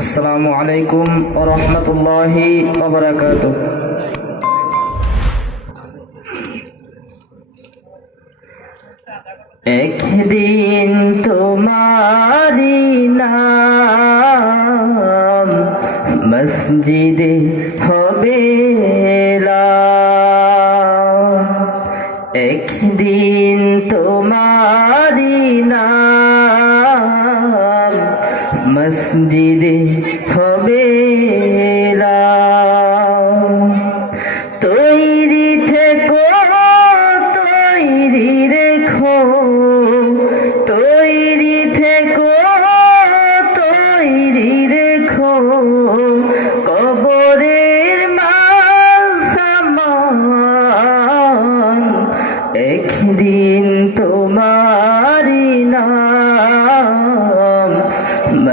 আসসালামু আলাইকুম ও রহমতুল্লাহি একদিন তোমারি নাম মসজিদে হবে একদিন তোমারি নাম মসজিদে হবে। তৈরি থেকো তৈরি রেখো তৈরি থেকো তৈরি রেখো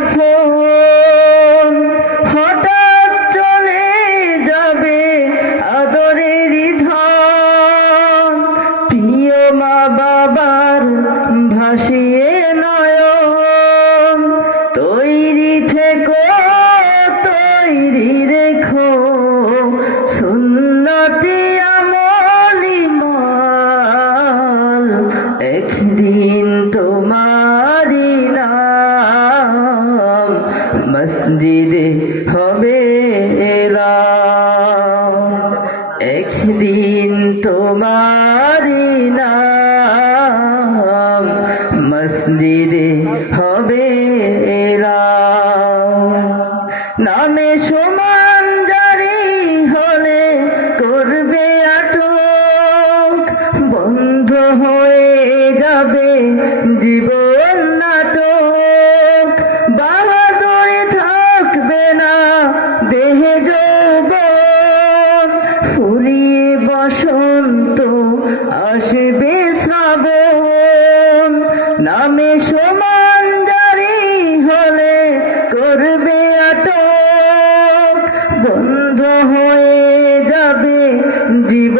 দাফন হঠাৎ চলে যাবে আদরের মা বাবার ভাসিয়ে তোমারি নাম মসজিদে হবে। নামে সমান আসবে শ্রাবণ নামে সমান জারি হলে করবে আটক। বন্ধ হয়ে যাবে জীবন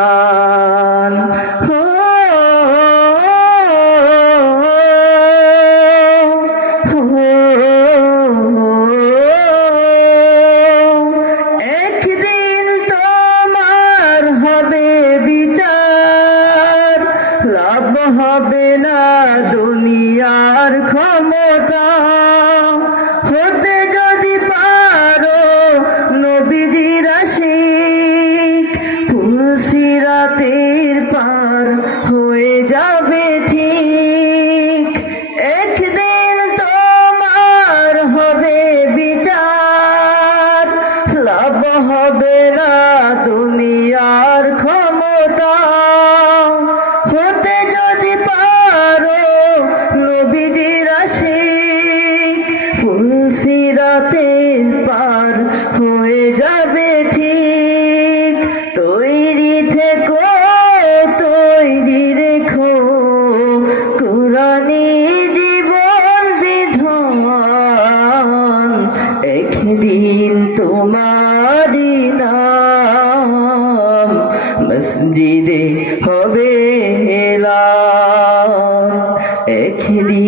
দুনিয়ার ক্ষমতা হতে যদি পারো, নবীজির আশিক, তুলসিরাতের পার হয়ে যাবে ঠিক। একদিন তোমার হবে বিচার, লাভ হবে না দুনিয়ার ক্ষমতা। সিরাতে পার হয়ে যাবে ঠিক। তৈরি থেকো, তৈরি রেখো। কোরআনি জীবন বিধান, একদিন তোমারি নাম। মসজিদে হবে একদিন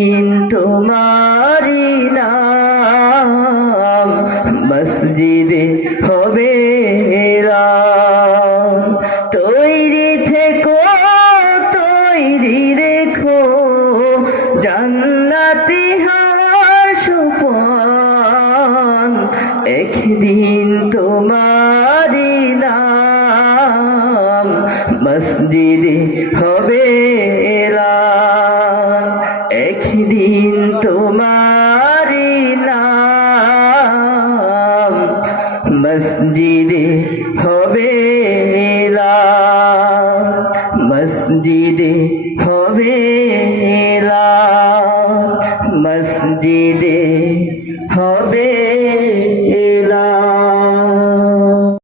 একদিন তোমারি মসজিদে হবে মসজিদে মসজিদে